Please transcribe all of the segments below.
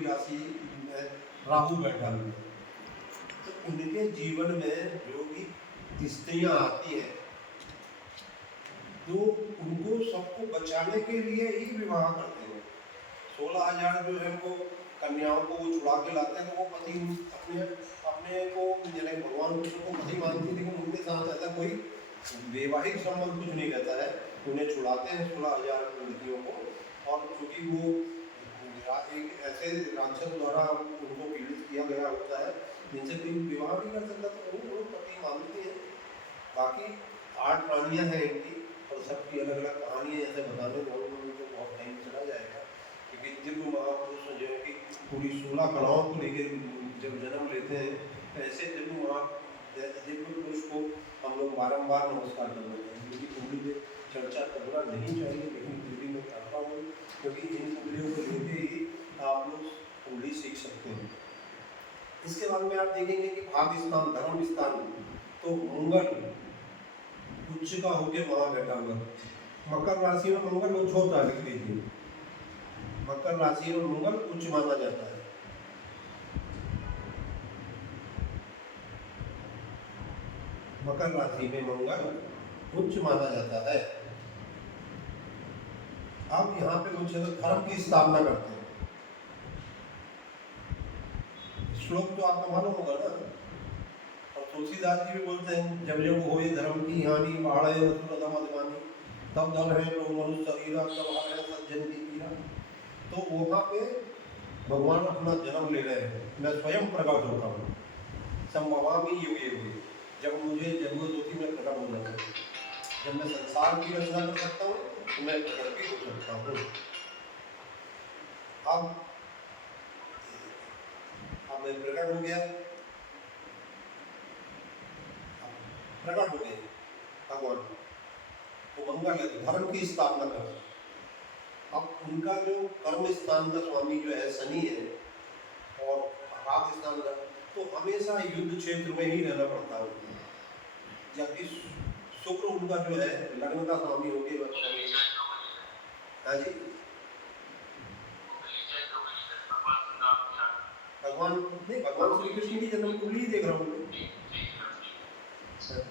राशि में राहु बैठा हुआ है, तो उनके जीवन में जो भी स्त्रियां आती हैं तो उनको सबको बचाने के लिए ही विवाह करते हैं। 16,000 जो है वो कन्याओं को वो छुड़ा के लाते हैं, तो वो पति अपने अपने को यानी भगवान कृष्ण को पति मानती है, लेकिन उनके साथ ऐसा कोई वैवाहिक संबंध कुछ नहीं रहता है। उन्हें छुड़ाते हैं 16,000 लड़कियों को, और चूँकि वो एक ऐसे राक्षस द्वारा उनको पीड़ित किया गया होता है जिनसे कोई विवाह नहीं कर सकता, तो वो लोग पति मानते हैं। बाकी 8 रानियाँ हैं इनकी, और सबकी अलग अलग कहानी है। ऐसे बताने में उनको बहुत टाइम चला जाएगा, क्योंकि दिव्य महापुरुष जो है कि पूरी 16 कलाओं को लेकर जब जन्म लेते हैं, ऐसे दिव्य पुरुष को हम लोग बारम्बार नमस्कार करना चाहिए। क्योंकि कुंडली में चर्चा करना नहीं चाहिए, लेकिन कुंडली में करता हूँ, क्योंकि इन कुंडलियों को लेके ही आप लोग कुंडली सीख सकते हैं। इसके बाद में आप देखेंगे कि भाग्य स्थान, धर्म स्थान, तो मंगल उच्च का होके वहां बैठा हुआ। मकर राशि में मंगल उच्च होता है, लिख लीजिए, मकर राशि में मंगल उच्च माना जाता है। मकर राशि में मंगल उच्च माना जाता है। अब यहाँ पे कुछ धर्म की स्थापना करते हैं। श्लोक तो आपको मालूम होगा ना, और तुलसीदास जी भी बोलते हैं, जब जब हो धर्म की हानि बाढ़ मधुमानी, तब धन है लोग मनुष्य शरीरा, तब है सज्जन की पीरा। तो वहाँ पे भगवान अपना जन्म ले रहे हैं, मैं स्वयं प्रकट होता हूँ, संभवामी युगे युगे। जब मुझे जरूरत होती मैं प्रकट हो जाता हूँ, जब मैं संसार की रचना कर सकता हूँ तो मैं प्रकट भी हो सकता हूँ। अब मैं प्रकट हो गया, प्रकट हो गए भगवान, तो मंगल धर्म की स्थापना कर। अब उनका जो कर्म स्थान का स्वामी जो है शनि है, और भाग स्थान का, तो हमेशा युद्ध क्षेत्र में ही रहना पड़ता है। जबकि शुक्र उनका जो है लग्न का स्वामी हो गया। हाँ जी, भगवान नहीं, भगवान श्री कृष्ण की जन्म कुंडली ही देख रहा हूँ,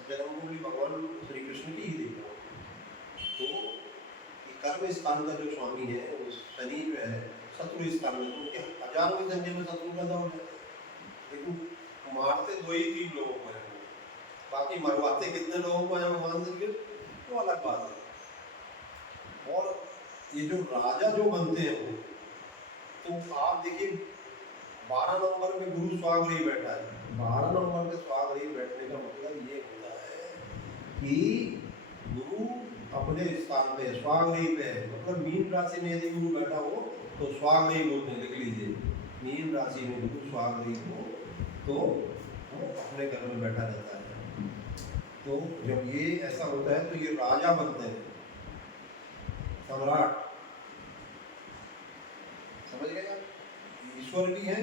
जन्म कुंडली भगवान श्री कृष्ण की ही देख रहा हूँ। तो कर्म स्थान का जो स्वामी है वो शनि जो है शत्रु स्थान में, उनके हजारों की संख्या में शत्रु पैदा हो जाते, लेकिन मारते 2 ही 3 लोगों को है, बाकी मरवाते कितने लोगों को है भगवान श्री कृष्ण, तो अलग बात है। और ये जो राजा जो बनते हैं वो, तो आप देखिए 12 नंबर में गुरु स्वाग्रही बैठा है। 12 नंबर में स्वाग्रही बैठने का मतलब ये होता है कि गुरु अपने स्थान पे स्वाग्रही पे, मतलब मीन राशि में यदि गुरु बैठा हो तो स्वाग्रही बोलते हैं, लिख लीजिए, मीन राशि में गुरु स्वाग्रही हो तो वो अपने घर में बैठा रहता है। तो जब ये ऐसा होता है तो ये राजा बनते हैं, सम्राट, समझ गए आप? ईश्वर भी है,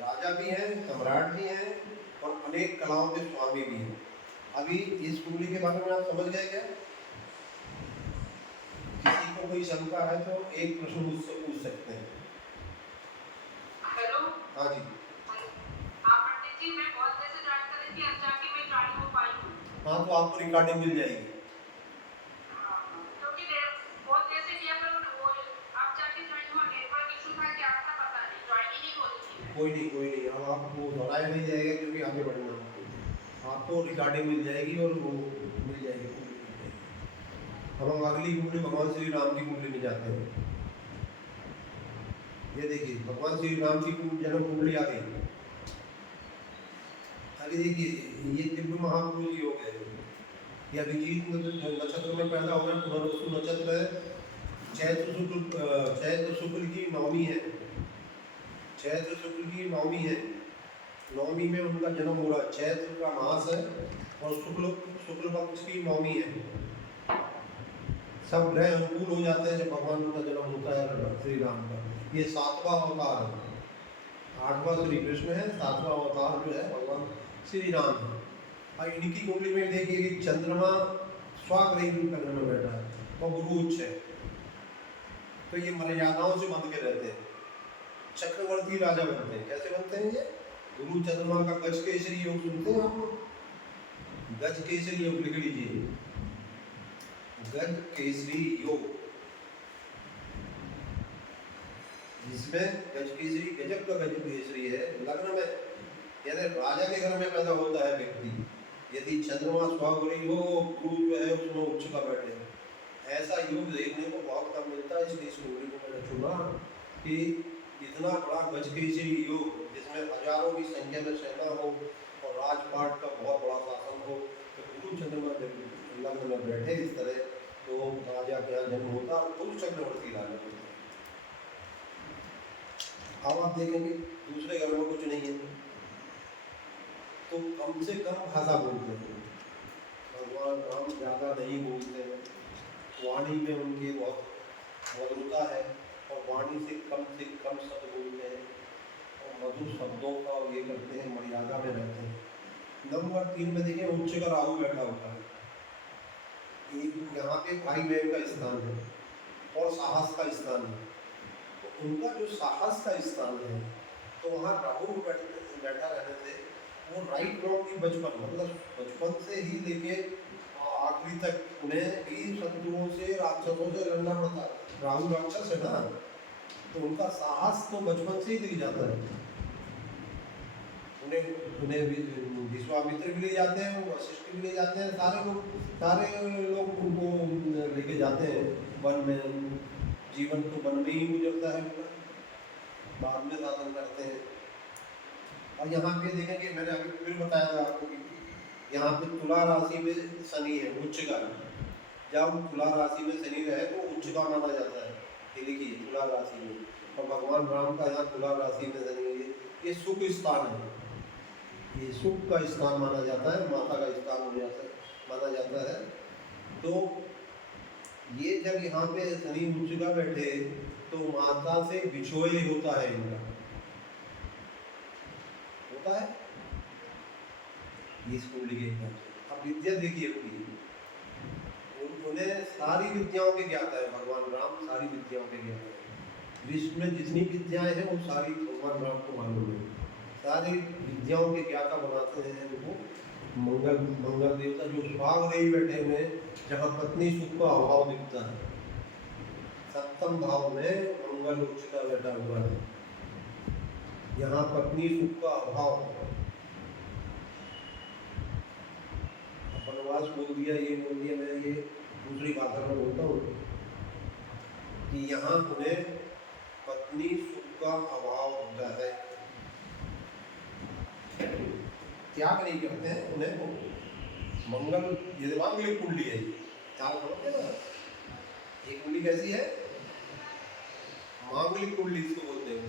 राजा भी है, सम्राट भी है, और अनेक कलाओं के स्वामी भी हैं। अभी इस कुंडली के बारे में आप समझ गए क्या? किसी को कोई शंका है तो एक प्रश्न मुझसे पूछ सकते हैं। हेलो, हाँ जी, हाँ पंडित जी, मैं बहुत देर से ट्राई कर रही थी, अब जाके मैं ज्वाइन हो पाई हूँ। हाँ, तो आपको रिकॉर्डिंग मिल जाएगी। क्योंकि बहुत देर से किया, पर वो अब जाके ज्वाइन हुआ, नेटवर्क इशू था क्या था पता नहीं, ज्वाइन ही नहीं हो रही थी। कोई नहीं, अब आपको दोहराया नहीं जाएगा, क्योंकि आगे बढ़ना है। आपको रिकॉर्डिंग मिल जाएगी और वो मिल जाएगी। हम अगली कुंडली भगवान श्री राम की कुंडली में जाते हैं। ये देखिए, भगवान श्री राम की जन्म कुंडली आ गई। आगे देखिए, ये दिव्य महापुरुष योग है, ये अभिजीत नक्षत्र में पैदा हो रहा है, पुनर्वसु नक्षत्र है, चैत्र शुक्ल की नवमी है, चैत्र शुक्ल की नवमी है, नवमी में उनका जन्म हो रहा है। चैत्र का मास है और शुक्ल पक्ष की नवमी है। सब ग्रह अनुकूल हो जाते हैं जब भगवान का जन्म होता है श्री राम का। ये 7वां अवतार है, 8वां श्री कृष्ण है, 7वां अवतार जो है भगवान श्री राम है। और इनकी कुंडली में देखिए कि चंद्रमा स्वाग्रही लग्न में बैठा है और गुरु उच्च है, तो ये मर्यादाओं से बंध के रहते हैं। चक्रवर्ती राजा बनते हैं। कैसे बनते हैं ये? गुरु चंद्रमा का गज केसरी योग सुनते हैं आप लोग? गज केसरी योग लिख लीजिए, गज केसरी योग, जिसमें गज केसरी गजब का गज केसरी है लग्न में, यानी राजा के घर में पैदा होता है व्यक्ति। यदि चंद्रमा स्वावरी हो, गुरु जो है उसमें उच्च का बैठे, ऐसा योग देखने को बहुत कम मिलता है। इसलिए इस कुंडली को मैंने चुना कि इतना बड़ा गज केसरी योग जिसमें हजारों की संख्या में सेना हो और राजपाट का बहुत बड़ा शासन हो, तो गुरु चंद्रमा जब लग्न में बैठे इस तरह, तो राजा का जन्म होता और पुरुष चक्रवर्ती राजा होता। अब आप देखेंगे दूसरे घर में कुछ नहीं है, तो कम से कम भाषा बोलते हैं। भगवान राम ज़्यादा नहीं बोलते हैं, वाणी में उनकी बहुत मधुरता है और वाणी से कम शब्द बोलते हैं और मधुर शब्दों का ये करते हैं, मर्यादा में रहते हैं। नंबर 3 में देखिए उच्च का राहु बैठा होता है। एक यहाँ पे भाई बहन का स्थान है और साहस का स्थान है, तो उनका जो साहस का स्थान है, तो वहाँ राहु बैठा रहने से वो राइट फ्रॉम की बचपन, मतलब बचपन से ही लेके आखिरी तक उन्हें ही शत्रुओं से, राक्षसों से लड़ना पड़ता है। राहु राक्षस है ना, तो उनका साहस तो बचपन से ही दिख जाता है। उन्हें विश्वामित्र भी ले जाते हैं, वशिष्ठ भी ले जाते हैं, सारे लोग उनको लेके जाते हैं वन में। जीवन तो वन में ही गुजरता है, बाद में शासन करते हैं। और यहाँ पे देखेंगे, मैंने अभी फिर बताया था आपको कि यहाँ पे तुला राशि में शनि है, उच्च का। जब तुला राशि में शनि रहे तो उच्च का माना जाता है। ये लिखिए तुला राशि में, और भगवान राम का यहाँ तुला राशि में शनि है, ये सुख स्थान है, ये सुख का स्थान माना जाता है, माता का स्थान हो जाता है, माना जाता है। तो ये जब यहाँ पे शनि उच्च का बैठे तो माता से बिछोए होता है, इनका होता है इस कुंडली के हिसाब से। अब विद्या देखिए अपनी, उन्हें सारी विद्याओं के ज्ञाता है भगवान राम, सारी विद्याओं के ज्ञाता है। विश्व में जितनी विद्याएं हैं वो सारी भगवान राम को मालूम है, सारी विद्याओं के ज्ञाता बनाते हैं उनको। मंगल देवता जो स्वाग देवी बैठे हुए, जहाँ पत्नी सुख का अभाव दिखता है, सप्तम भाव में मंगल उच्च का बैठा हुआ है, यहाँ पत्नी सुख का अभाव। वनवास बोल दिया, ये बोल दिया, मैं ये दूसरी भाषा में बोलता हूँ कि यहाँ उन्हें पत्नी सुख का अभाव होता है, त्याग नहीं करते हैं उन्हें। वो मंगल, ये मांगलिक कुंडली है, त्याग समझते ना, ये कुंडली कैसी है? मांगलिक कुंडली इसको बोलते हैं।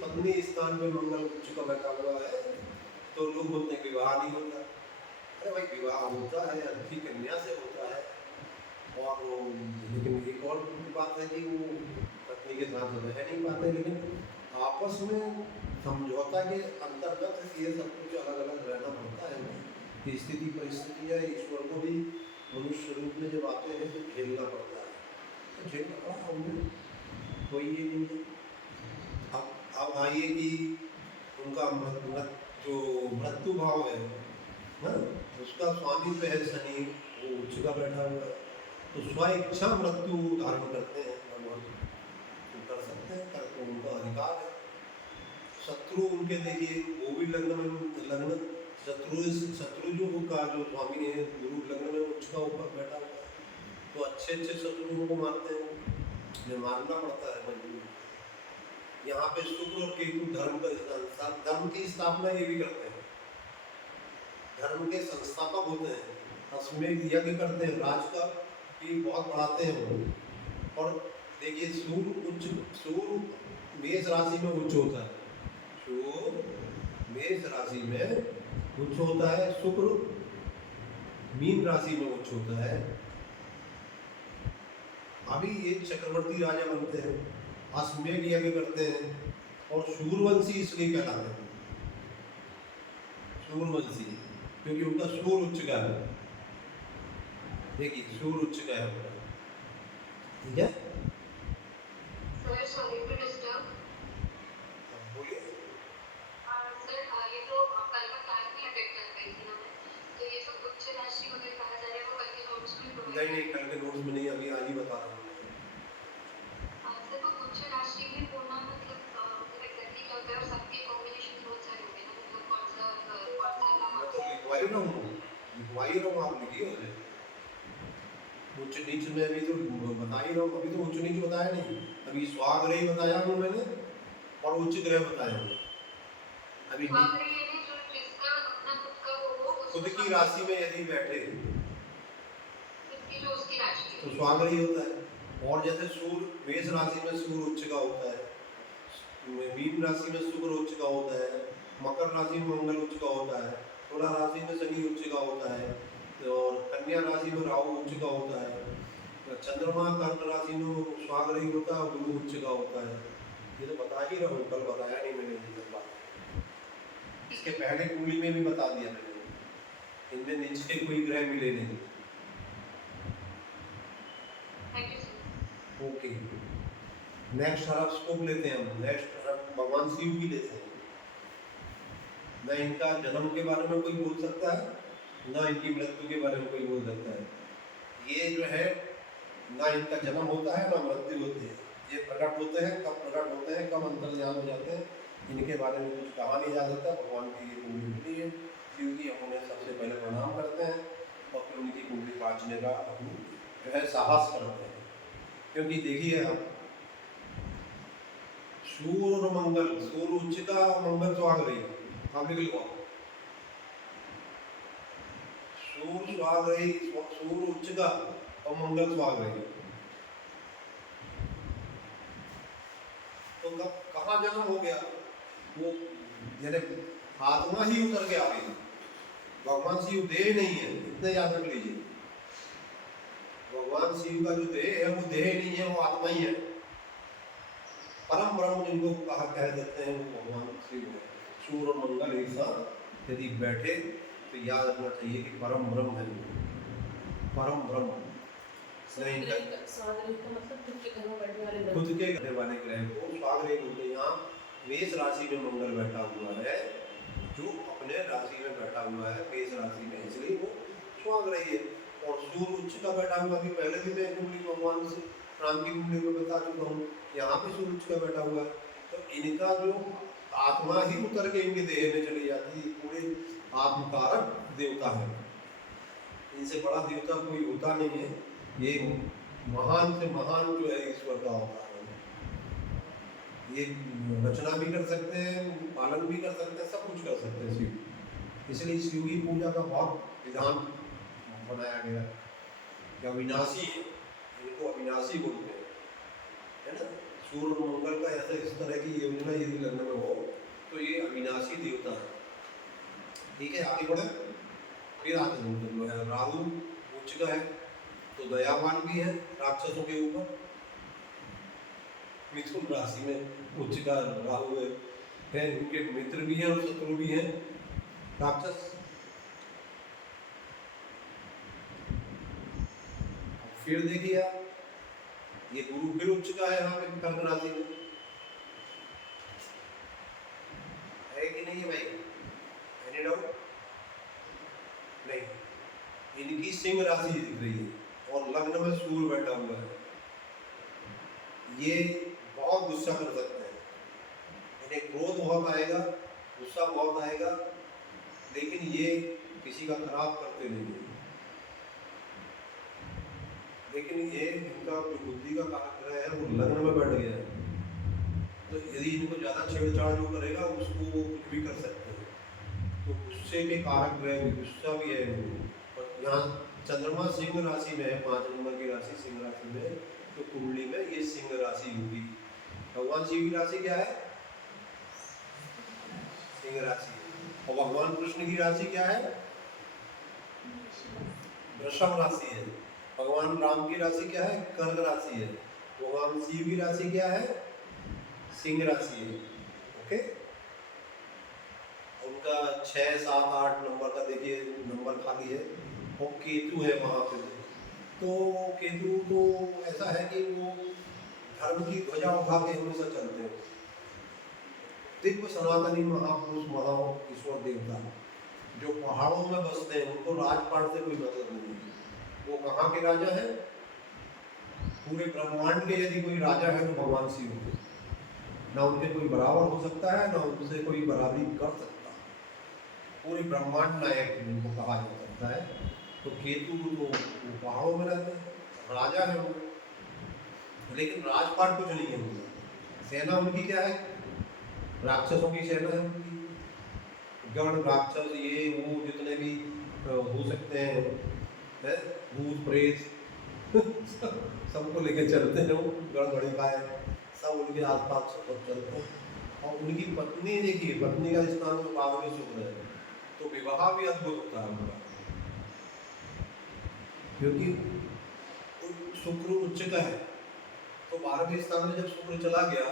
पत्नी स्थान में मंगल उच्च का बैठा हुआ है, तो लोग बोलते हैं विवाह नहीं होता। अरे भाई विवाह होता है, अच्छी कन्या से होता है, और लेकिन एक और बात है कि वो पत्नी के साथ रह नहीं पाते, लेकिन आपस में समझौता के अंतर्गत ये सब कुछ अलग अलग रहना पड़ता है। स्थिति परिस्थितियाँ ईश्वर को भी मनुष्य रूप में जब आते हैं तो झेलना पड़ता है, तो झेलना पड़ा उन्हें, कोई ये नहीं है। अब आइए कि उनका जो मृत्यु भाव है ना, उसका स्वामी पे है शनि, वो उच्च का बैठा हुआ है, तो स्व इच्छा मृत्यु धारण करते हैं भगवान, तो कर सकते हैं, करके उनका अधिकार है। शत्रु उनके देखिए वो भी लग्न शत्रु जो का जो स्वामी है गुरु लग्न में उच्च का ऊपर बैठा हुआ है, तो अच्छे शत्रुओं को मारते हैं, उन्हें मारना पड़ता है मजबूर। यहाँ पे शुक्र और केतु धर्म की स्थापना ये भी करते हैं, धर्म के संस्थापक होते हैं, अश्वमेध यज्ञ करते हैं, राज का भी बहुत बढ़ाते हैं वो। और देखिए सूर्य मेष राशि में उच्च होता है, मेष राशि में उच्च होता है, शुक्र मीन राशि में उच्च होता है। अभी ये चक्रवर्ती राजा बनते हैं, अश्वमेध यज्ञ करते हैं, और सूर्यवंशी इसलिए कहलाते हैं, सूर्यवंशी क्योंकि उनका सूर्य उच्च का है। देखिए सूर्य उच्च का है, ठीक है। Sorry to disturb. ही रहा हूँ, आप लिखिए उसे। उच्च नीच में भी तो बता ही रहा हूँ, अभी तो उच्च नीच बताया नहीं, अभी स्वाग्रही बताया हूँ मैंने और उच्च ग्रह बताया हूँ। अभी स्वाग्रही यानी जो जिसका अपना खुद का वो खुद उसको की राशि में यदि बैठे खुद की जो उसकी राशि तो है। स्वाग्रही होता है। और जैसे सूर्य मेष राशि में सूर्य उच्च का होता है, मीन राशि में शुक्र उच्च का होता है, मकर राशि में मंगल उच्च का होता है, तुला राशि में शनि उच्च का होता है, और कन्या राशि में राहु उच्च का होता है, चंद्रमा कर्क राशि में स्वाग्रही होता है और गुरु उच्च का होता है। ये तो बता ही रहा हूँ, कल बताया नहीं मैंने ये सब बात। इसके पहले कुंडली में भी बता दिया मैंने, इनमें नीचे कोई ग्रह मिले नहीं। Thank you sir. Okay, next horoscope लेते हैं हम। नेक्स्ट भगवान शिव भी लेते हैं। न इनका जन्म के बारे में कोई बोल सकता है, न इनकी मृत्यु के बारे में कोई बोल सकता है। ये जो है ना इनका जन्म होता है ना मृत्यु होती है। ये प्रकट होते हैं, कब प्रकट होते हैं, कब अंतर्ध्यान हो जाते हैं, इनके बारे में कुछ कहा नहीं जा सकता। भगवान की ये कुंडली मिली है, क्योंकि हम उन्हें सबसे पहले प्रणाम करते हैं और फिर उनकी कुंडली बांचने का हम जो है साहस करते हैं। क्योंकि देखिए आप, सूर्य और मंगल, सूर्य उच्च का मंगल स्वाग्रही, आप लिख लो। सूर्य स्वाग्रही, सूर्य उच्च का और मंगल स्वाग्रही, तो कब कहाँ जन्म हो गया? वो यानी आत्मा ही उतर के आ गई। भगवान शिव देह नहीं है, इतने याद रख लीजिए। भगवान शिव का जो देह है वो देह नहीं है, वो आत्मा ही है। परम ब्रह्म जिनको कहा कह देते हैं वो भगवान शिव है। सूर्य और मंगल एक साथ यदि बैठे तो याद रखना चाहिए कि परम ब्रह्म है, परम ब्रह्म। स्वाग्रही का मतलब खुद के घर में बैठने वाले ग्रह। खुद के घर वाले ग्रह को स्वाग्रही बोलते हैं। यहाँ मेष राशि में मंगल बैठा हुआ है, जो अपने राशि में बैठा हुआ है मेष राशि में, इसलिए वो स्वाग्रही है। और सूर्य उच्च का बैठा हुआ, अभी पहले भी मैं कुंडली भगवान से राम की कुंडली में बता चुका हूँ, यहाँ पे सूर्य उच्च का बैठा हुआ है। तो इनका जो आत्मा ही उतर के इनके देह में चली जाती है, पूरे आत्मकारक देवता है। इनसे बड़ा देवता कोई होता नहीं है। ये महान से महान जो है ईश्वर का होता है। ये रचना भी कर सकते हैं, पालन भी कर सकते हैं, सब कुछ कर सकते हैं शिव। इसलिए शिव की पूजा का बहुत विधान बनाया गया है कि अविनाशी है, इनको अविनाशी बोलते हैं, है ना। सूर्य और मंगल का ऐसे इस तरह की योजना यदि लग्न में हो तो ये अविनाशी देवता है। ठीक है, आगे बढ़े। फिर आते हैं जो है राहु उच्च का है, तो दयावान भी है राक्षसों के ऊपर। मिथुन राशि में उच्च का राहु है, उनके मित्र भी हैं और शत्रु भी हैं राक्षस। फिर देखिए आप, ये गुरु फिर उच्च का है यहाँ पे कर्क राशि में, है कि नहीं है भाई? Any doubt? नहीं। इनकी सिंह राशि दिख रही है और लग्न में सूर्य बैठा हुआ है। ये बहुत गुस्सा कर सकते हैं, इन्हें क्रोध बहुत आएगा, गुस्सा बहुत आएगा, लेकिन ये किसी का खराब करते नहीं है। लेकिन ये इनका जो बुद्धि का कारक है वो लग्न में बैठ गया है, तो यदि इनको ज़्यादा छेड़छाड़ जो करेगा उसको वो कुछ भी कर सकते हैं। तो गुस्से के कारक ग्रह भी, गुस्सा भी है इनको। और यहाँ चंद्रमा सिंह राशि में है, 5 नंबर की राशि सिंह राशि में, तो कुंडली में ये सिंह राशि होगी। भगवान शिव की राशि क्या है? सिंह राशि। और भगवान कृष्ण की राशि क्या है? वृषभ राशि है। भगवान राम की राशि क्या है? कर्क राशि है। भगवान शिव की राशि क्या है? सिंह राशि है। ओके, उनका 6, 7, 8 नंबर का देखिए नंबर खाली है और केतु है वहाँ पे। तो केतु तो ऐसा है कि वो धर्म की ध्वजा उठा के हमेशा चलते हैं। दिव्य सनातनी महापुरुष महाओ ईश्वर देवता जो पहाड़ों में बसते हैं, उनको राजपाट से कोई मतलब नहीं है। वो कहाँ के राजा है? पूरे ब्रह्मांड के यदि कोई राजा है तो भगवान शिव है। ना उनके कोई बराबर हो सकता है, ना उनसे कोई बराबरी कर सकता है। पूरे ब्रह्मांड नायक उनको कहा जा सकता है। तो केतु तो वो पहाड़ों में रहते हैं, राजा है वो, लेकिन राजपाट कुछ नहीं है उनका। सेना उनकी क्या है? राक्षसों की सेना है उनकी, गण राक्षस ये वो जितने भी हो सकते हैं, भूत प्रेत सबको लेके चलते हैं वो, गड़बड़ी पाए सब उनके आसपास सब चलते हैं। और उनकी पत्नी देखिए, पत्नी का स्थान तो 12वें शुक्र है, तो विवाह भी अद्भुत होता है उनका, क्योंकि शुक्र उच्च का है। तो 12वें स्थान में जब शुक्र चला गया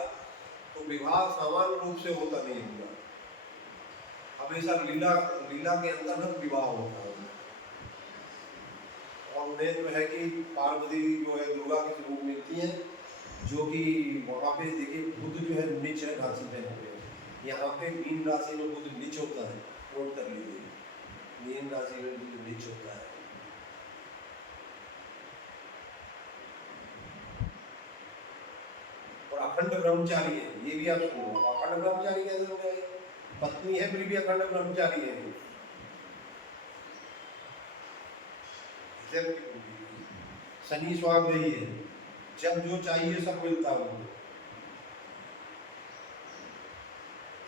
तो विवाह सामान्य रूप से होता नहीं होगा, हमेशा लीला लीला के अंतर्गत विवाह होता है। और उन्हें जो है कि पार्वती जो है दुर्गा के रूप मिलती है, जो कि वहाँ पे देखिए बुध जो है नीच है राशि में होते हैं, यहाँ पे मीन राशि में बुध नीच होता है, नोट कर लीजिए, मीन राशि में बुध नीच होता है। और अखंड ब्रह्मचारी है, ये भी आप सुनो, अखंड ब्रह्मचारी कैसे हो गए? पत्नी है फिर भी अखंड ब्रह्मचारी है। शनि स्वाग्रही है, जब जो चाहिए सब मिलता है उनको।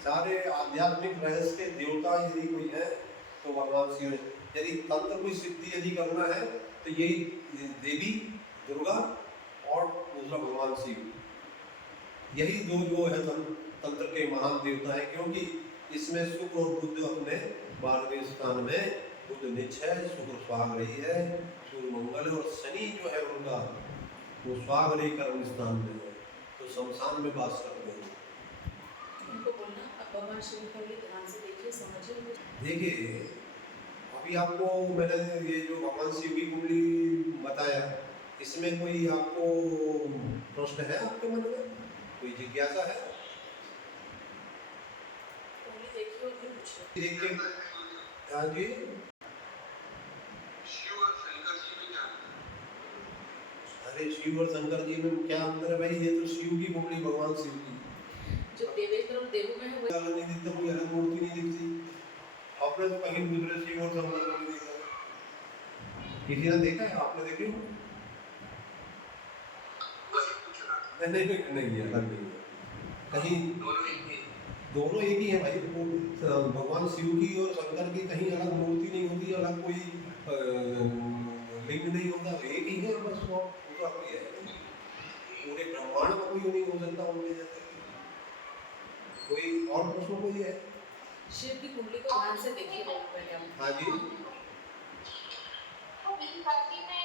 सारे आध्यात्मिक रहस्य के देवता यदि कोई है तो भगवान शिव है। यदि तंत्र कोई सिद्धि यदि करना है तो यही देवी दुर्गा और दूसरा भगवान शिव, यही दो जो है तंत्र के महान देवता है, क्योंकि इसमें शुक्र और बुध अपने 12वें स्थान में, बुध नीच है, शुक्र स्वाग्रही है, सूर्य मंगल और शनि जो है उनका वो स्वाग्रही कर्म स्थान में है, तो शमशान में वास करते हैं। उनको बोलना अब भगवान शिव का ये ध्यान से देखिए, समझिए। देखिए अभी आपको मैंने ये जो भगवान शिव की कुंडली बताया, इसमें कोई आपको प्रश्न है आपके मन में, कोई जिज्ञासा है? कुंडली देखिए और फिर पूछिए। देखिए हाँ जी, शिव और शंकर जी में क्या अंतर है? अरे शिव और शंकर जी में क्या अंतर है भाई? ये तो शिव की कुंडली, भगवान शिव की, जो देवेंद्र और देवों में है वो अलग नहीं दिखता, कोई अलग मूर्ति नहीं दिखती। आपने तो कहीं दूसरे शिव और शंकर को नहीं देखा, किसी ने देखा है? आपने देखी हो? वही पूछ रहा था। नहीं है, अलग नहीं है कहीं, दोनों एक ही हैं। दोनों एक ही है भाई। वो भगवान शिव की और शंकर की कहीं अलग मूर्ति नहीं होती, अलग कोई लिंग नहीं होता, एक ही है बस। वो तो आपकी है, पूरे ब्रह्मांड में कोई नहीं हो सकता उनके जैसे। कोई और प्रश्न कोई है? शिव की कुंडली को ध्यान से देखिए पहले हम। हाँ जी, तो मीन राशि में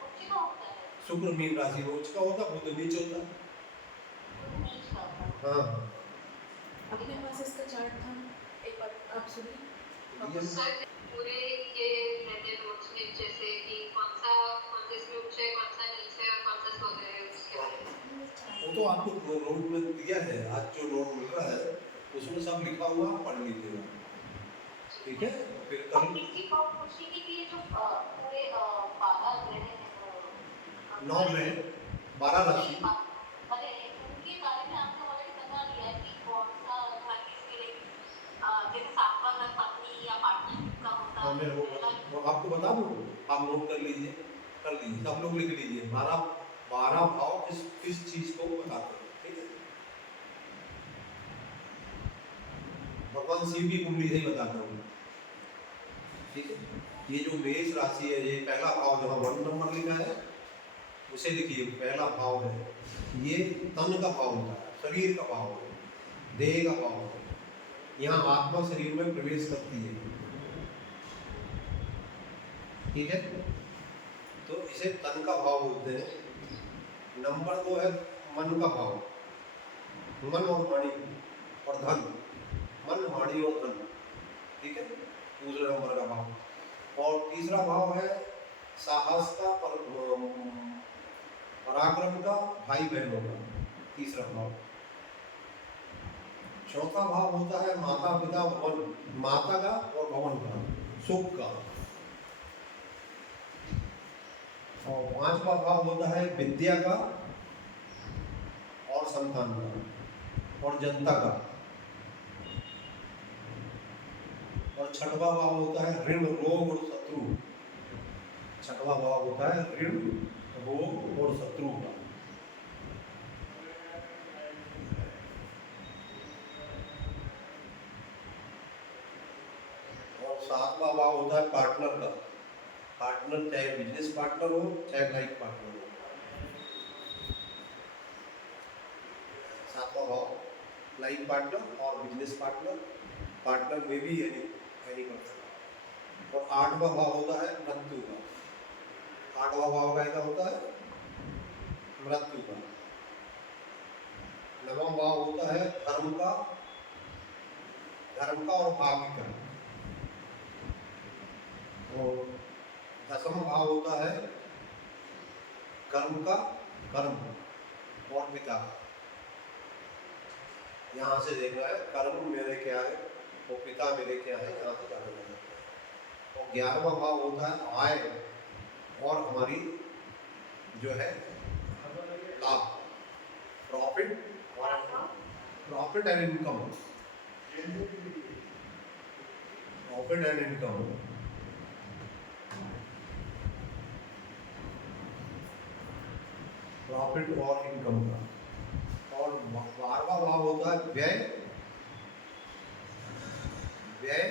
उच्च का होता है, शुक्र मीन राशि में उच्च का होता, बुध नीच होता। नीच का होता है। हाँ अपने पास इसका चार्ट था, एक बार आप सुनिए। ये सर पूरे ये रहते नोट्स में जैसे कि कौन सा इसमें उच्च है, कौन सा नीच है और कौन सा स्वग्रह है, उसके बारे में। वो तो आपको नोट में दिया है, आज जो नोट मिल रहा है उसमें सब लिखा हुआ, पढ़ लीजिएगा, ठीक है? फिर और कल किसी को पूछी थी कि ये जो पूरे 12 ग्रह हैं, 9 ग्रह 12 राशि, अरे उनके बारे में आपने ऑलरेडी बता दिया है कि कौन सा घर किसके लिए, जैसे 7वां घर पत्नी या पार्टनर का होता हाँ है, मैं वो आपको बता दूँ, आप नोट कर लीजिए, सब लोग लिख लीजिए। 12 भाव किस चीज को बताते हैं, ठीक है? भगवान शिव की कुंडली से ही बताता हूँ, ठीक है? ये जो मेष राशि है, ये पहला भाव जहाँ 1 नंबर लिखा है उसे लिखिए, पहला भाव है, ये तन का भाव होता है, शरीर का भाव है, देह का भाव है, यहाँ आत्मा शरीर में प्रवेश करती है, ठीक है? तो इसे तन का भाव बोलते हैं। नंबर 2 है मन का भाव, मन और वाणी और धन, मन वाणी और धन, ठीक है? दूसरे नंबर का भाव। और तीसरा भाव है साहस का, पराक्रम का, भाई बहनों का, तीसरा भाव। चौथा भाव होता है माता पिता भवन, माता का और भवन का, सुख का। और 5वां भाव होता है विद्या का और संतान का और जनता का। और 6वां भाव होता है ऋण रोग और शत्रु, छठवां भाव होता है ऋण, रोग और शत्रु का। और सातवां भाव होता है पार्टनर का। पार्टनर चाहे बिजनेस पार्टनर हो चाहे लाइफ पार्टनर हो। सातवां भाव लाइफ पार्टनर और बिजनेस पार्टनर, पार्टनर में भी एनी पर्सन। और आठवां भाव होता है मृत्यु का। आठवां भाव का क्या होता है? मृत्यु का। नववां भाव होता है धर्म का, धर्म का और भाग्य का। और दसवां भाव होता है कर्म का, कर्म और पिता। यहाँ से देखना है कर्म मेरे क्या है और पिता मेरे क्या है, यहाँ से जाना है। और 11वां भाव होता है आय और हमारी जो है लाभ, profit profit and income. Profit and income. Profit और इनकम का। और 12वां भाव होता है व्यय, व्यय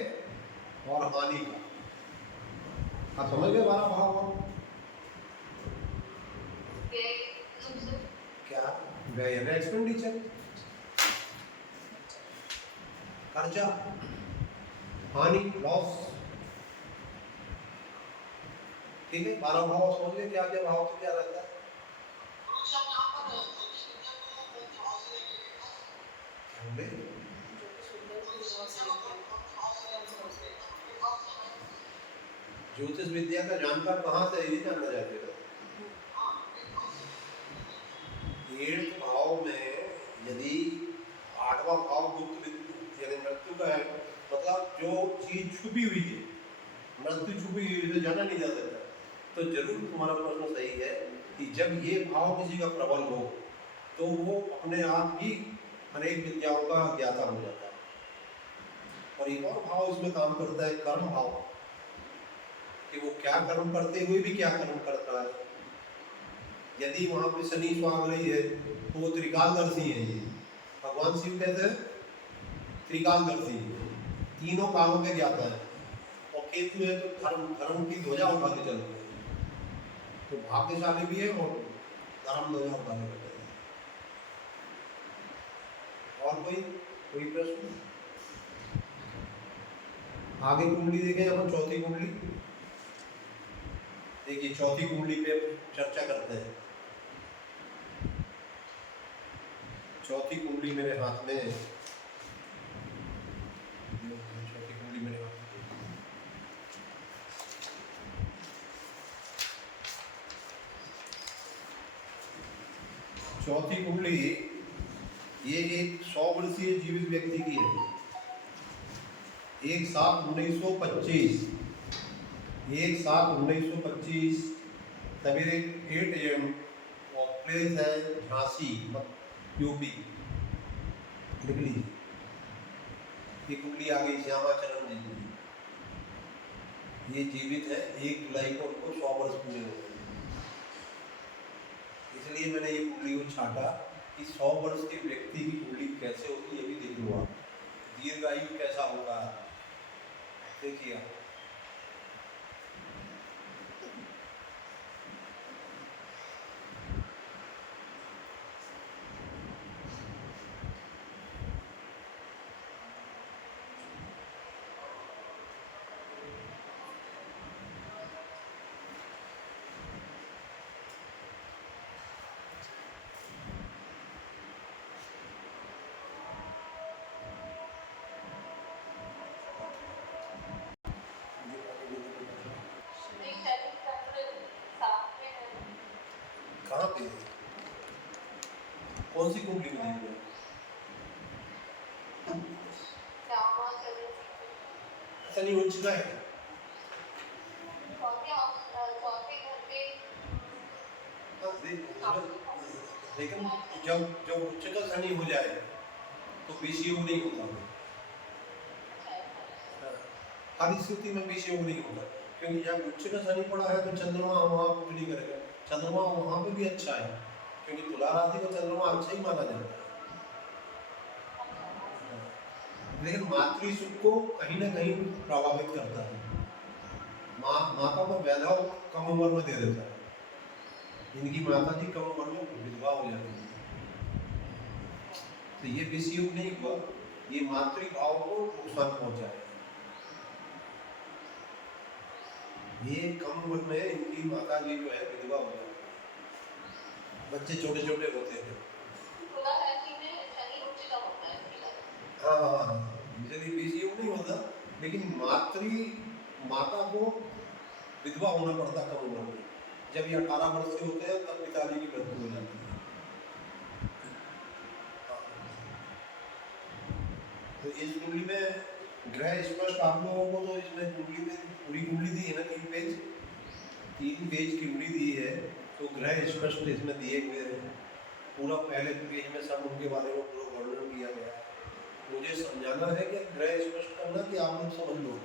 और हानि का। आप समझ गए 12 भाव? क्या व्यय है? एक्सपेंडिचर, खर्चा, हानि, लॉस। ठीक है, 12 भाव समझ गए क्या क्या भाव से क्या रहता है? ज्योतिष विद्या का जानकार कहाँ से ये जानना चाहते हो? 8 भाव में यदि 8वां भाव गुप्त यानी मृत्यु का है, मतलब जो चीज छुपी हुई है, मृत्यु छुपी हुई है, जाना नहीं जा सकता। तो जरूर तुम्हारा प्रश्न सही है कि जब ये भाव किसी का प्रबल हो तो वो अपने आप ही अनेक विद्याओं का ज्ञाता हो जाता है। और एक और भाव इसमें काम करता है कर्म भाव, कि वो क्या कर्म करते हुए भी क्या कर्म करता है। यदि वहां पे शनि स्वाग रही है तो वो त्रिकालदर्शी है। ये भगवान शिव कहते हैं त्रिकालदर्शी, तीनों कालों के ज्ञाता है। और केतु है तो धर्म की ध्वजा उठा के चलते हैं, तो भाग्यशाली भी है और धर्म ध्वजा उठाने लगते हैं। और कोई प्रश्न? आगे कुंडली देखें अपन, चौथी कुंडली देखिए। चौथी कुंडली पे चर्चा करते हैं। चौथी कुंडली मेरे हाथ में है। चौथी कुंडली मेरे हाथ में। चौथी कुंडली ये एक 100 वर्षीय जीवित व्यक्ति की है। 1/7/1925, 1/7/1925 सवेरे 8 AM और प्लेस है झांसी, यूपी। लिख लीजिए। ये कुंडली आ गई श्यामाचरण जी की। ये जीवित है, 1 जुलाई को उनको 100 वर्ष पूरे हो गए। इसलिए मैंने ये कुंडली को छाटा कि 100 वर्ष के व्यक्ति की कुंडली कैसे होती है, ये भी देख लो आप। दीर्घायु कैसा होगा देखिए आप। कहाँ पे कौन सी कुंडली में देख रहे हो? शनि उच्च का है। लेकिन जब उच्च का शनि हो जाए तो विषयोग नहीं होता। हर स्थिति में विषयोग नहीं होता। क्योंकि जब उच्च का शनि पड़ा है तो चंद्रमा वहाँ कुछ नहीं करेगा, चंद्रमा वहाँ पे भी अच्छा है, क्योंकि तुला राशि का चंद्रमा अच्छा ही माना जाता है। लेकिन मातृ सुख को कहीं ना कहीं प्रभावित करता है, माता को वैधव कम उम्र में दे देता है, इनकी माता जी कम उम्र में विधवा हो जाती है। तो ये विषयोग नहीं हुआ, ये मातृभाव को नुकसान पहुंचाएगा। ये कम उम्र में इनकी माता जी जो है विधवा हो जाती है, बच्चे छोटे छोटे होते हैं। तुला राशि में शनि उच्च का होता है। हाँ, इसलिए विषयोग नहीं होता, लेकिन माता को विधवा होना पड़ता कम उम्र में। जब ये 18 वर्ष के होते हैं तब पिताजी की मृत्यु हो जाती है। तो इस कुंडली में ग्रह स्पष्ट आप लोगों को तो इसमें कुंडली में पूरी कुंडली दी है ना, 3 पेज की कुंडली दी है, तो ग्रह स्पष्ट इसमें दिए हुए हैं। पूरा पहले पेज में सब उनके बारे में पूरा वर्णन किया गया है। मुझे समझाना है कि ग्रह स्पष्ट करना कि आप लोग समझ लो,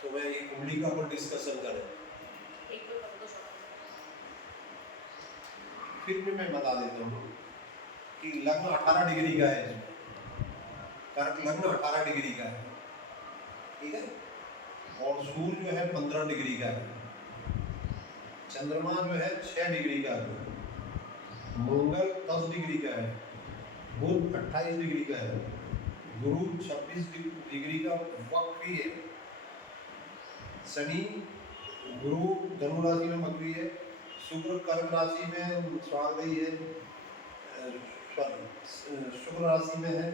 तो मैं ये कुंडली का अपन डिस्कशन करें। फिर भी मैं बता देता हूँ कि लग्न 18 डिग्री का है, इसमें कर्क लग्न 18 डिग्री का है, ठीक है, और सूर्य जो है 15 डिग्री का है, चंद्रमा जो है 6 डिग्री का है, मंगल 10 डिग्री का है, बुध 28 डिग्री का है, गुरु 26 डिग्री का वक्री है, शनि गुरु धनु राशि में वक्री है, शुक्र कर्क राशि में स्वागई है, शुक्र राशि में है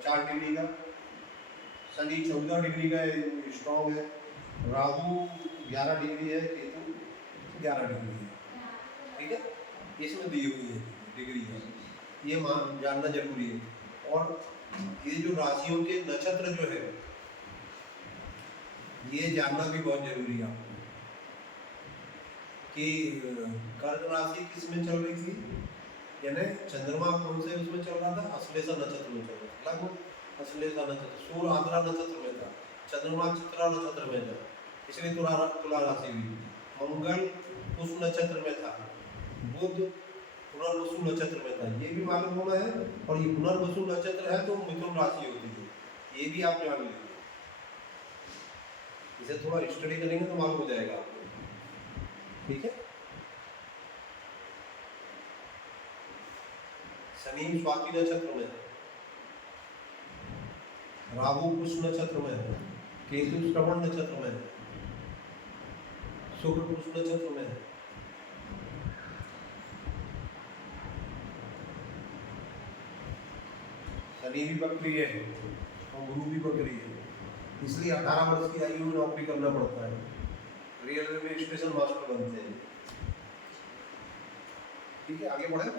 4 डिग्री का, शनि 14 डिग्री का स्ट्रॉन्ग है, राहु 11 डिग्री है, केतु 11 डिग्री है, ठीक है, इसमें दी हुई है डिग्री है, ये जानना जरूरी है। और ये जो राशियों के नक्षत्र जो है ये जानना भी बहुत जरूरी है आपको कि कर्क राशि किस में चल रही थी, यानी चंद्रमा कौन से उसमें चल रहा था, अश्लेषा नक्षत्र में चल रहा था, लगभग अश्लेषा नक्षत्र, सूर्य आद्रा नक्षत्र में था, चंद्रमा चित्रा नक्षत्र में था, इसलिए तुला राशि हुई, मंगल उस नक्षत्र में था, बुध पुनर्वसु नक्षत्र में था, ये भी मालूम होना है, और ये पुनर्वसु नक्षत्र है तो मिथुन राशि होती है, ये भी आप जान लीजिए, इसे थोड़ा स्टडी करेंगे तो मालूम हो जाएगा आपको, ठीक है। शनि स्वाति नक्षत्र में है, राहु पुष्य नक्षत्र में है, केतु श्रवण नक्षत्र में है, शुक्र पुष्य नक्षत्र में है, शनि भी बकरी है और गुरु भी बकरी है, इसलिए 18 वर्ष की आयु में नौकरी करना पड़ता है, रेलवे में स्टेशन मास्टर बनते हैं, ठीक है। आगे बढ़े,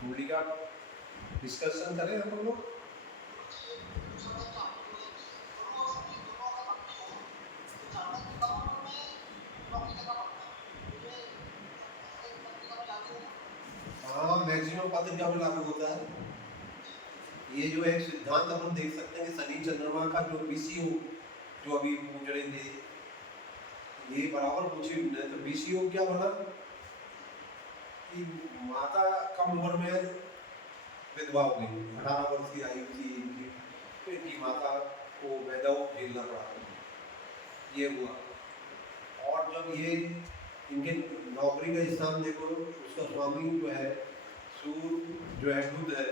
कुंडली का डिस्कशन करें हम लोग। हाँ, मैक्सिमम पत्रिका में लागू होता है। ये जो एक सिद्धांत अपन देख सकते हैं कि शनि चंद्रमा का जो बीसीओ जो अभी पूछ रहे थे, ये बराबर पूछे, तो बीसीओ क्या बना कि माता कम उम्र में विधवा हो गई, 18 वर्ष की आयु थी इनकी, तो इनकी माता को वैधव झेलना पड़ा, ये हुआ। और जब ये इनके नौकरी का स्थान देखो, उसका स्वामी जो है सूर्य जो है बुध है,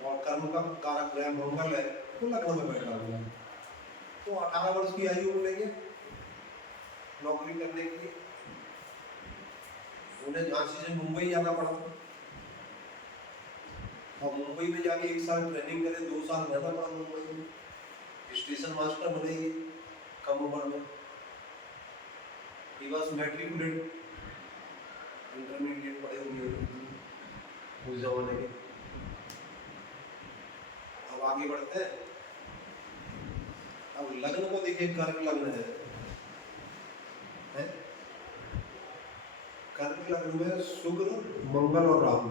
और कर्म का कारक ग्रह मंगल है, तो लग्न में बैठा हुआ है, तो 18 वर्ष की आयु में लेंगे नौकरी करने के लिए, उन्हें झांसी से मुंबई जाना पड़ा, और मुंबई में जाके 1 साल ट्रेनिंग करे, 2 साल रहना पड़ा मुंबई में, स्टेशन मास्टर बनेगी कम उम्र में, बस मैट्रिकुलेट इंटरमीडिएट पढ़े हुए उस जमाने के। अब आगे बढ़ते हैं, अब लग्न को देखिए, कर्क लग्न है, कर्क लग्न में शुक्र मंगल और राहु,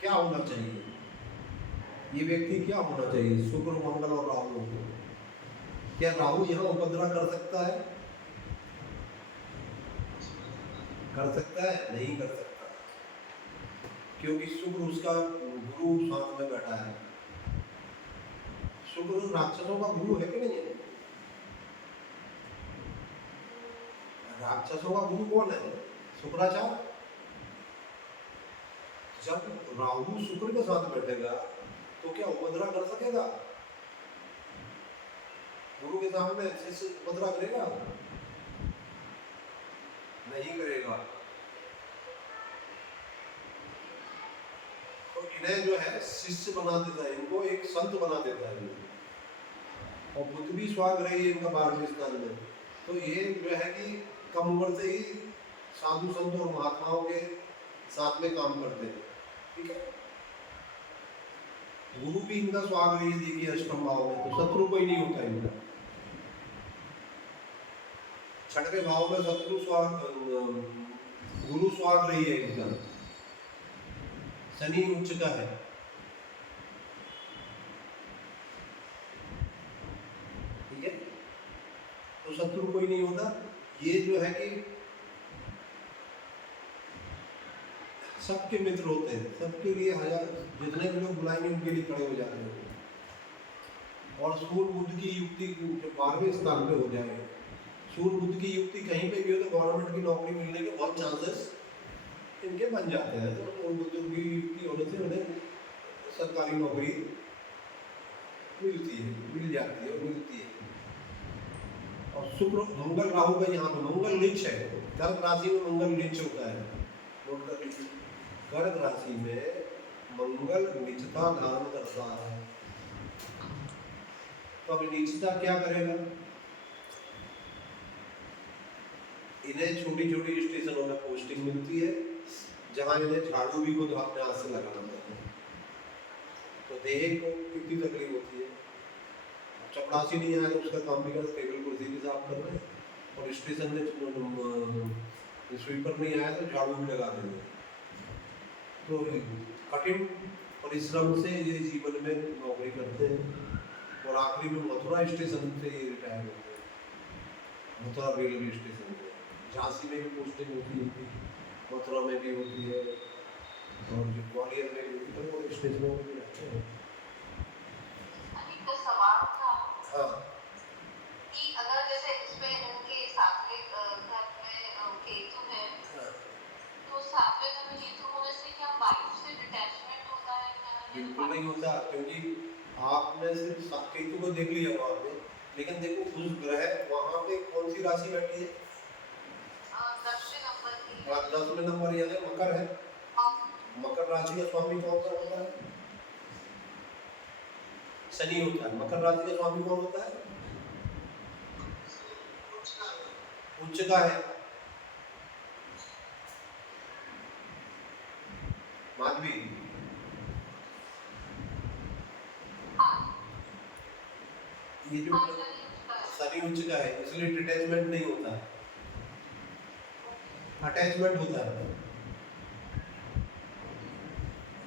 क्या होना चाहिए, ये व्यक्ति क्या होना चाहिए? शुक्र, मंगल और राहु। क्या राहु यहाँ उपद्रव कर सकता है? कर सकता है? नहीं कर सकता, क्योंकि शुक्र उसका गुरु साथ में बैठा है। शुक्र राक्षसों का गुरु है कि नहीं है? राक्षसों का गुरु कौन है? शुक्राचार्य। जब राहु शुक्र के साथ बैठेगा तो क्या उपद्रव कर सकेगा? गुरु के सामने शिष्य उपद्रव करेगा? नहीं करेगा। तो इन्हें जो है शिष्य बना देता है, इनको एक संत बना देता है। और बुद्ध भी स्वाग रही है इनका 12वें स्थान में। तो ये जो है कि कम उम्र से ही साधु संत और महात्माओं के साथ में काम करते हैं। ठीक है, गुरु भी इनका स्वाग रही है, देखिए अष्टम भाव में, तो शत्रु कोई नहीं होता इनका। 6वें भाव में शत्रु स्वाग, गुरु स्वाग रही है इनका। शनि उच्च का है। ठीक है, तो शत्रु कोई नहीं होता। ये जो है कि सबके मित्र होते हैं, सबके लिए हजार जितने भी लोग बुलाएंगे उनके लिए खड़े हो जाते हैं। और सूर्य बुद्ध की युक्ति 12वें स्थान पे हो जाए। सूर्य बुद्ध की युक्ति कहीं पे भी हो तो गवर्नमेंट की नौकरी मिलने के बहुत चांसेस इनके बन जाते हैं। तो सूर्य बुद्ध की युक्ति होने से उन्हें सरकारी नौकरी मिलती है, मिल जाती है, मिलती है। और शुक्र, मंगल राहु का यहाँ पे मंगल नीच है। कर्क राशि में मंगल नीच होता है। नोट कर लीजिए, कर्क राशि में मंगल नीचता धारण करता है। तो अब नीचता क्या करेगा? इन्हें छोटी छोटी स्टेशनों में पोस्टिंग मिलती है, जहां इन्हें झाड़ू भी खुद अपने हाथ से लगाना पड़ता है। तो देह को कितनी तकलीफ होती है। चपरासी नहीं आया तो उसका काम भी कर, टेबल कुर्सी भी साफ कर रहे हैं, और स्टेशन में स्वीपर नहीं आया तो झाड़ू भी लगा देंगे। तो कठिन परिश्रम से ये जीवन में नौकरी करते हैं। और आखिरी में मथुरा स्टेशन से ये रिटायर होते हैं। मथुरा रेलवे स्टेशन पे, झांसी में भी पोस्टिंग होती है, मथुरा में भी होती है, और जो ग्वालियर में भी होती है, वो स्टेशनों में भी रहते हैं। एक सवाल था हाँ, कि अगर जैसे इसमें उनके सात्विक घर में केतु है, तो सात्विक घर में केतु होने से क्या वाइफ से डिटैचमेंट होता है क्या? बिल्कुल नहीं होता, क्योंकि आपने सिर्फ केतु को देख लिया वहाँ पे, लेकिन देखो उस ग्रह वहाँ पे कौन सी राशि बैठी है? 10वें नंबर की। 10वें नंबर यानी मकर है। मकर राशि का स्वामी कौन सा होता है? शनि होता है। मकर राशि का स्वामी कौन होता है? उच्च का है। माधवी, ये जो शनि उच्च का है, इसलिए डिटैचमेंट नहीं होता है, अटैचमेंट होता है।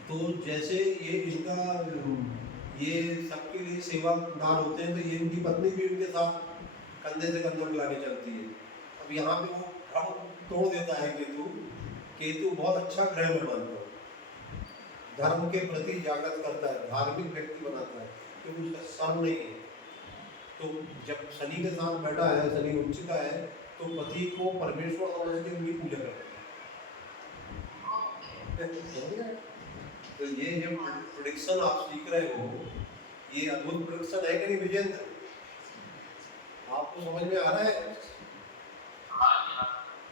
तो जैसे ये इनका ये सबके लिए सेवादार होते हैं, तो ये इनकी पत्नी भी उनके साथ कंधे से कंधा मिलाके चलती है। अब यहाँ पे वो भ्रम तोड़ देता है केतु। केतु बहुत अच्छा ग्रह में मानता है, धर्म के प्रति जागृत करता है, धार्मिक व्यक्ति बनाता है, क्योंकि उसका शर्म नहीं है। तो जब शनि के साथ बैठा है, शनि उच्च का है, तो पति को परमेश्वर समझ के उनकी पूजा करता है। तो ये जो प्रेडिक्शन आप सीख रहे हो, ये अद्भुत प्रेडिक्शन है कि नहीं विजेंद्र? आपको समझ में आ रहा है?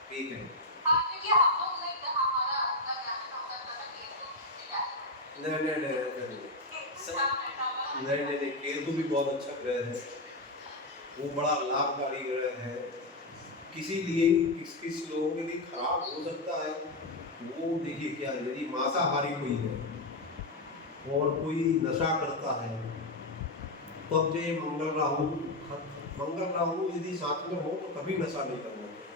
ठीक है। क्योंकि हम लोग लाइक हमारा अपना जानना होता था कि केतु नहीं, केतु भी बहुत अच्छा ग्रह है, वो बड़ा लाभकारी ग्रह है। किसी लिए किस लोगों के लिए खराब हो सकता है, वो देखिए क्या है, यदि मांसाहारी कोई है और कोई नशा करता है, तो अब जो मंगल राहु यदि साथ में हो तो कभी नशा नहीं करना चाहिए।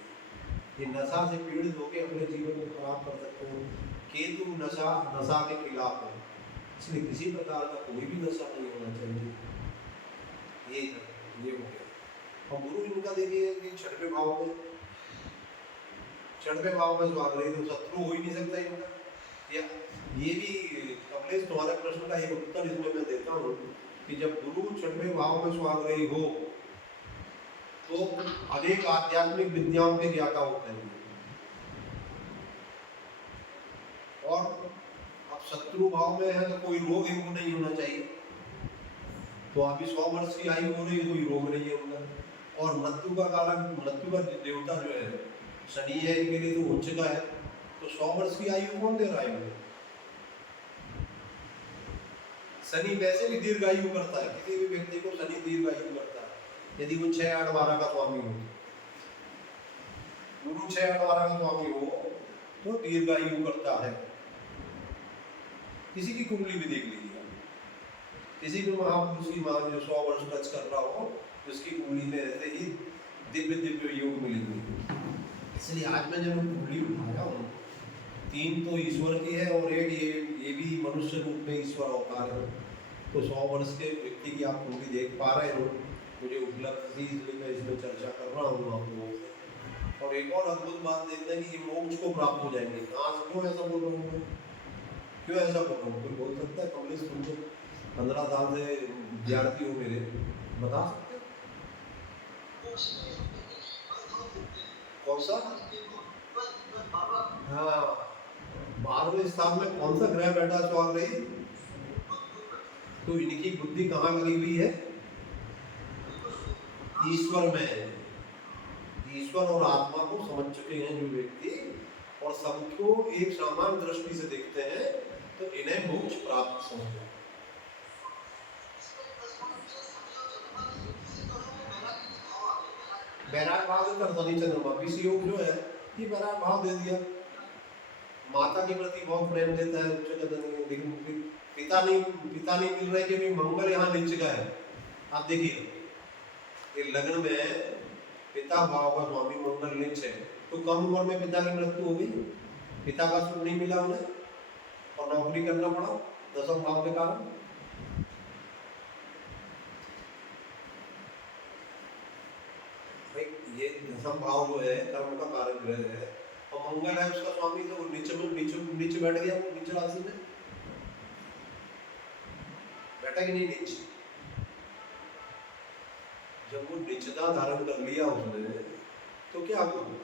ये नशा से पीड़ित होकर अपने जीवन को खराब कर सकते हो। केतु नशा के खिलाफ है, इसलिए किसी प्रकार का कोई भी नशा नहीं होना चाहिए। ये हो गया। और गुरु इनका देखिए कि छठवें भाव में स्वाग रही, तो शत्रु हो ही नहीं सकता इनका। या ये भी कमलेश तुम्हारे प्रश्न का एक उत्तर इसमें मैं देता हूँ कि जब गुरु छठवें भाव में स्वाग रही हो तो अनेक आध्यात्मिक विद्याओं के ज्ञाता होते हैं। और अब शत्रु भाव में है तो कोई रोग इनको नहीं होना चाहिए, तो अभी 100 वर्ष की आयु हो रही है, कोई रोग नहीं है उनका। और मृत्यु का देवता जो है शनि है, इनके लिए तो उच्च का है, तो 100 वर्ष की आयु कौन दे रहा है उन्हें? शनि वैसे भी दीर्घायु करता है, किसी भी व्यक्ति को शनि दीर्घायु करता है यदि वो 6 8 12 का स्वामी हो। गुरु 6 8 12 का स्वामी हो तो दीर्घायु करता है। किसी की कुंडली भी देख लीजिए, किसी भी महापुरुष की मान जो 100 वर्ष टच कर रहा हो, उसकी कुंडली में ऐसे ही दिव्य योग मिलेंगे। इसलिए आज मैं जब कुंडली उठाया हूँ, 3 तो ईश्वर की है और एक ये भी मनुष्य रूप में ईश्वर अवतार है। तो 100 वर्ष के व्यक्ति की आप कुंडली देख पा रहे हो, मुझे उपलब्ध थी इसलिए मैं इसमें चर्चा कर रहा हूँ आप लोगों से। और एक और अद्भुत बात देखते हैं कि ये मोक्ष को प्राप्त हो जाएंगे। आज क्यों ऐसा बोल रहा हूँ मैं? क्यों ऐसा बोल रहा हूँ? कोई बोल सकता है कमलेश, तुम तो 15 साल से विद्यार्थी हो मेरे, बता सकते हो कौन सा? हाँ, 12वें स्थान में कौन सा ग्रह बैठा स्वाग रही? तो इनकी बुद्धि कहाँ लगी हुई है? ईश्वर में। ईश्वर और आत्मा को समझ चुके हैं जो व्यक्ति, और सबको एक समान दृष्टि से देखते हैं, तो इन्हें मोक्ष प्राप्त समझो। बैराग भाव से कर शनि चंद्रमा विष योग जो है, ये बैराग भाव दे दिया। माता के प्रति बहुत प्रेम देता है, लेकिन पिता नहीं मिल रहे, क्योंकि मंगल यहाँ नीचे का है। आप देखिए ये लग्न में पिता भाव का स्वामी मंगल नीच है, तो कम उम्र में पिता की मृत्यु हो गई, पिता का सुख नहीं मिला उन्हें और नौकरी करना पड़ा 10वें भाव के कारण। ये 10वां भाव जो है कर्म का कारक ग्रह है, और मंगल है उसका स्वामी, तो नीचे बैठ गया, वो नीचे राशि में बैठा कि नहीं नीचे। जब वो निचता धारण कर लिया उसने, तो क्या करूं?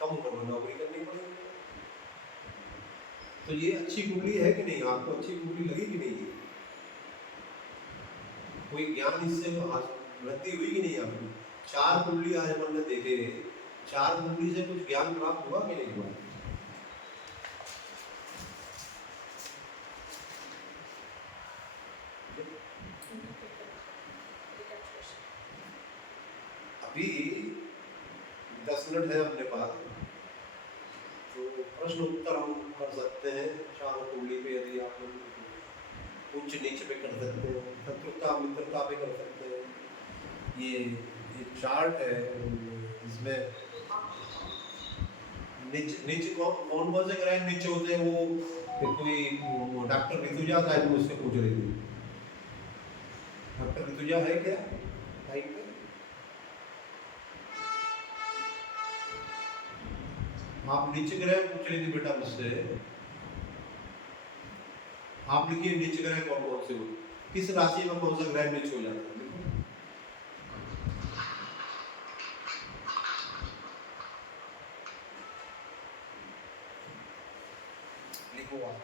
कम उम्र में नौकरी करनी पड़ेगी। तो ये अच्छी कुंडली है कि नहीं? आपको अच्छी कुंडली लगी कि नहीं? कोई ज्ञान इससे वृद्धि हुई कि नहीं आपकी? 4 कुंडली आज अपन ने देखे, 4 कुंडली से कुछ ज्ञान प्राप्त हुआ कि नहीं हुआ? अभी 10 मिनट है अपने पास, तो प्रश्न उत्तर हम कर सकते हैं। 4 कुंडली पे यदि आप उच्च नीच पे कर सकते हैं, शत्रुता मित्रता पे कर सकते हैं। ये चार्ट है, इसमें नीच कौन से ग्रह नीचे होते हैं, वो कोई डॉक्टर ऋतुजा साहब मुझसे पूछ रही थी। डॉक्टर ऋतुजा है क्या टाइम पे? आप नीच ग्रह पूछ रही थी बेटा मुझसे। आप लिखिए नीच ग्रह कौन कौन से हो, किस राशि में कौन सा ग्रह नीच हो जाता है। लिखो आप।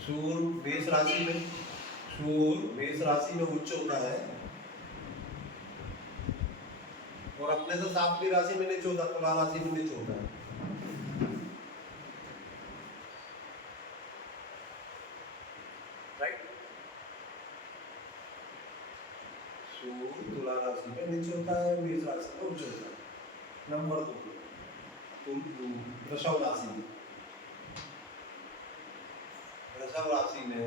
सूर्य मेष राशि में उच्च होता है, और अपने से 7वीं राशि में नीच होता है, तुला राशि में नीच होता है। राइट? सूर्य तुला राशि में नीच होता है, मेष राशि में उच्च होता है। नंबर 2 वृषभ राशि में, वृषभ राशि में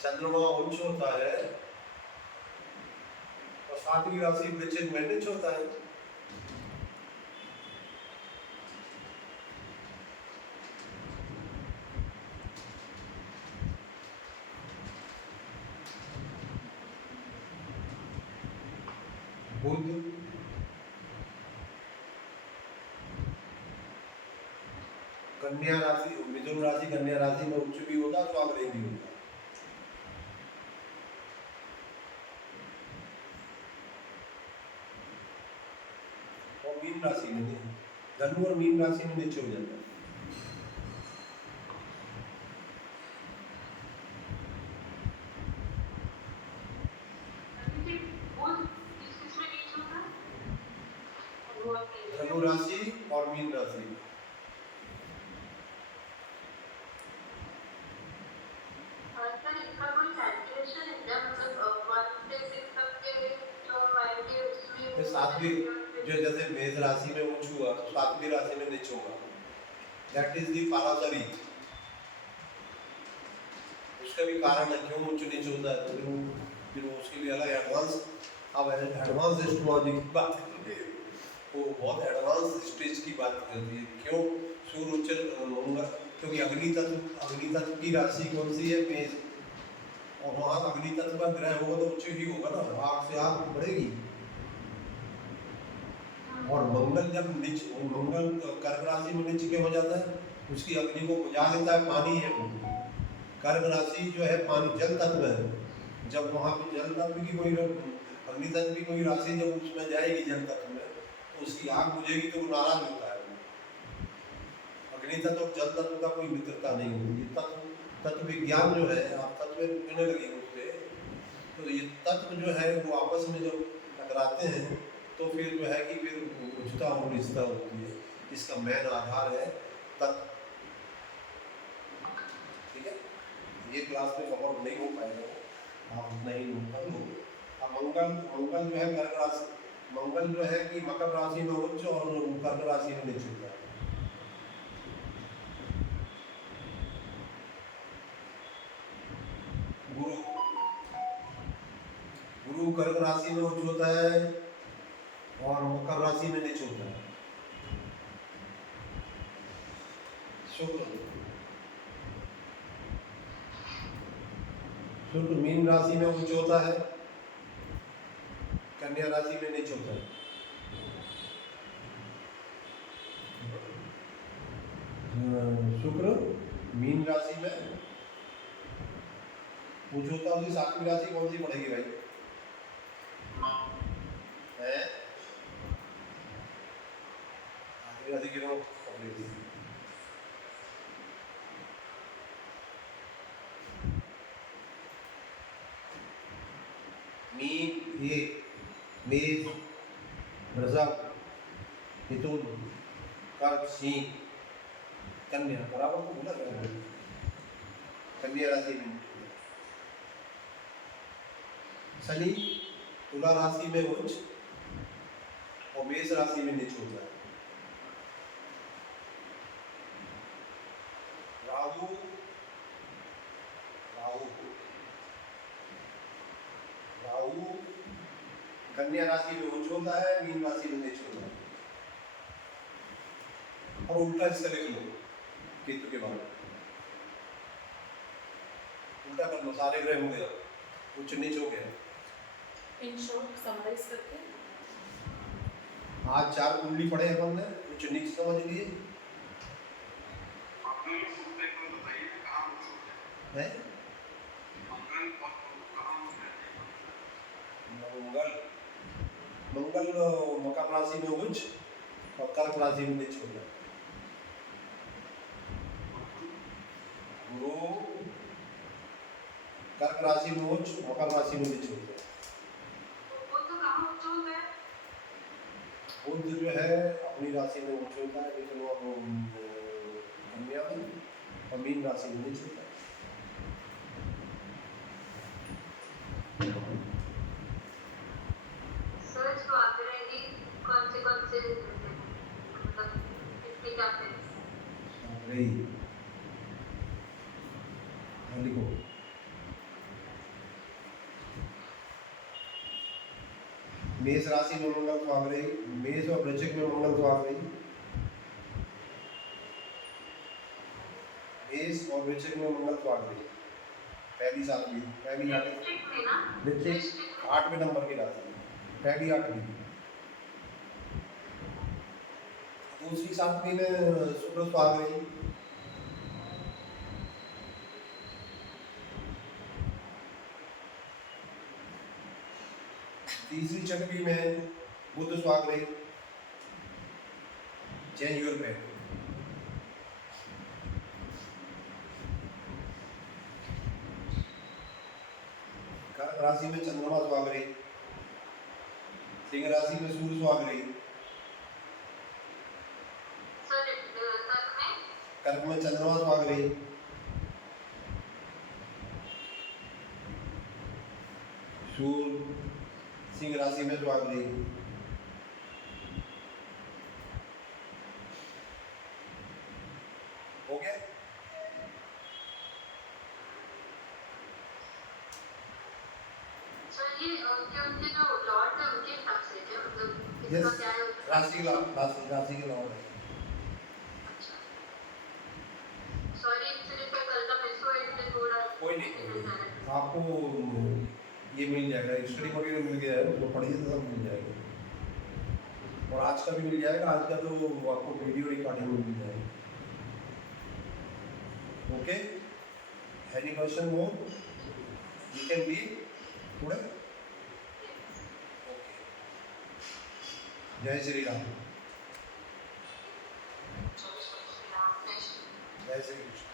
चंद्रमा उच्च होता है सातवीं राशि वृश्चिक में नीच होता है। बुध कन्या राशि, मिथुन राशि कन्या राशि में उच्च भी होता है, स्वाग्रही भी होता है। और मीन राशि में नहीं, धनु और मीन राशि में नीचे हो जाता है। धनु राशि और मीन राशि। सातवीं जो जैसे मेष राशि में उच्च हुआ तो सातवीं राशि में नीच होगा, दैट इज दी पाराशरी। उसका भी कारण है क्यों उच्च नीच होता है, तो फिर उसके लिए अलग एडवांस, अब एडवांस एस्ट्रोलॉजी की बात करते हैं, वो बहुत एडवांस स्टेज की बात करती है। क्यों सूर्य उच्च होगा, क्योंकि अग्नि तत्व की राशि कौन सी है, मेष, और वहाँ अग्नि तत्व का ग्रह होगा तो उच्च ही होगा ना, आग से आग बढ़ेगी। और मंगल जब नीच, मंगल कर्क राशि में नीच के हो जाता है, उसकी अग्नि को बुझा देता है, पानी है वो। कर्क राशि जो है पानी जल तत्व है, जब वहाँ पे जल तत्व की कोई अग्नि तत्व की कोई राशि जब उसमें जाएगी जल तत्व में, तो उसकी आग बुझेगी तो वो नाराज होता है। अग्नि तत्व और जल तत्व का कोई मित्रता नहीं होती। तत्व विज्ञान जो है, आप तत्व कहने लगे उससे, तो ये तत्व जो है वो आपस में जब टकराते हैं तो फिर जो है कि फिर उच्चता और निचता होती है। इसका मेन आधार है तत्व। ठीक है, ये क्लास में कवर नहीं हो पाएगा, आप नहीं होता लो। अब मंगल जो है कर्क राशि, मंगल जो है कि मकर राशि में उच्च और कर्क राशि में नीच होता है। गुरु कर्क राशि में उच्च होता है और मकर राशि में नीच होता है। शुक्र मीन राशि में उच्च होता है, कन्या राशि में नीच होता है। शुक्र मीन राशि में उच्च होता है, उसकी सातवीं राशि कौन सी पड़ेगी भाई? है राशि की मीन, ये मेष, वृषभ, मिथुन, कर्क, सिंह, कन्या, बराबर को बोला गया है। कन्या राशि में शनि तुला राशि में उच्च और मेष राशि में नीच होता है। राहु कन्या राशि में उच्च होता है, मीन राशि में नीच होता है। और उल्टा इसका लिख लो केतु के बारे में, उल्टा कर लो, सारे ग्रह हो गया, उच्च नीच हो गया। इन शॉर्ट समराइज करके आज 4 कुंडली पढ़े अपन ने, उच्च नीच समझ लिए है। मंगल मकर राशि में उच्च और कर्क राशि में नीच होगा। गुरु कर्क राशि में उच्च, मकर राशि में नीच होगा। बुध जो है अपनी राशि में उच्च होता है, लेकिन वो कन्या में और मीन राशि में नीच होता है। लिखो मेष राशि में मंगल को आग रही, मेष और वृश्चिक में मंगल को आग रही, मेष और वृश्चिक में मंगल को आग रही, पहली सातवीं, पहली आठवीं, डिस्ट्रिक्ट में ना वृश्चिक डिस्ट्रिक्ट 8वें नंबर की राशि, पहली आठवीं, दूसरी सातवीं में शुक्र को आग रही, तीसरी छठवीं में बुध स्वाग रही, चेंज योर पेन, कर्क राशि में चंद्रमा स्वाग रही, सिंह राशि में सूर्य स्वाग रही, सर में कर्क में चंद्रमा स्वाग रही, सूर्य सिंह राशि में स्वाग रही, हो गया। सर ये क्या उनके जो लॉर्ड है उनके हिसाब से क्या मतलब यस, इसका क्या है राशि के राशि के लॉर्ड है। अच्छा सॉरी एक्चुअली तो कल का मिस हुआ इसलिए थोड़ा कोई नहीं, आपको ये मिल जाएगा, स्टडी मटेरियल मिल गया है, उसको पढ़िए तो सब मिल जाएगा, और आज का भी मिल जाएगा, आज का तो आपको वीडियो रिकॉर्डिंग में मिल जाएगा। Okay, any question more you can be today. Okay, जय श्री राम, जय श्री कृष्ण।